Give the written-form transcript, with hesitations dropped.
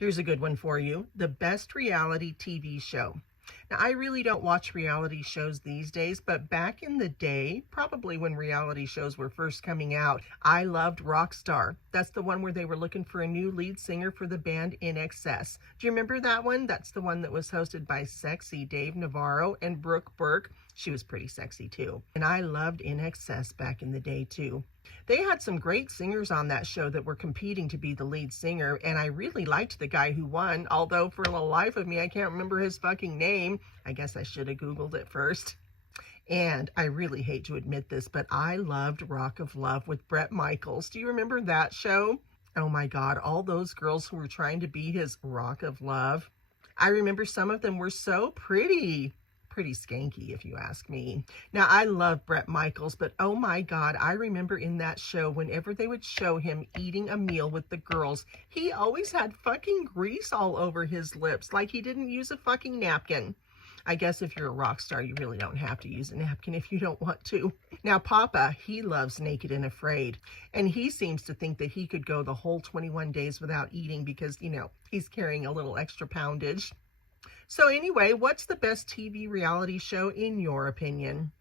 Here's a good one for you. The best reality TV show. Now, I really don't watch reality shows these days, but back in the day, probably when reality shows were first coming out, I loved Rockstar. That's the one where they were looking for a new lead singer for the band INXS. Do you remember that one? That's the one that was hosted by sexy Dave Navarro and Brooke Burke. She was pretty sexy too. And I loved INXS back in the day too. They had some great singers on that show that were competing to be the lead singer, and I really liked the guy who won, although for the life of me, I can't remember his fucking name. I guess I should have Googled it first. And I really hate to admit this, but I loved Rock of Love with Bret Michaels. Do you remember that show? Oh my God, all those girls who were trying to be his Rock of Love. I remember some of them were so pretty skanky, if you ask me. Now, I love Bret Michaels, but oh my God, I remember in that show, whenever they would show him eating a meal with the girls, he always had fucking grease all over his lips, like he didn't use a fucking napkin. I guess if you're a rock star, you really don't have to use a napkin if you don't want to. Now, Papa, he loves Naked and Afraid, and he seems to think that he could go the whole 21 days without eating because, he's carrying a little extra poundage. So anyway, what's the best TV reality show in your opinion?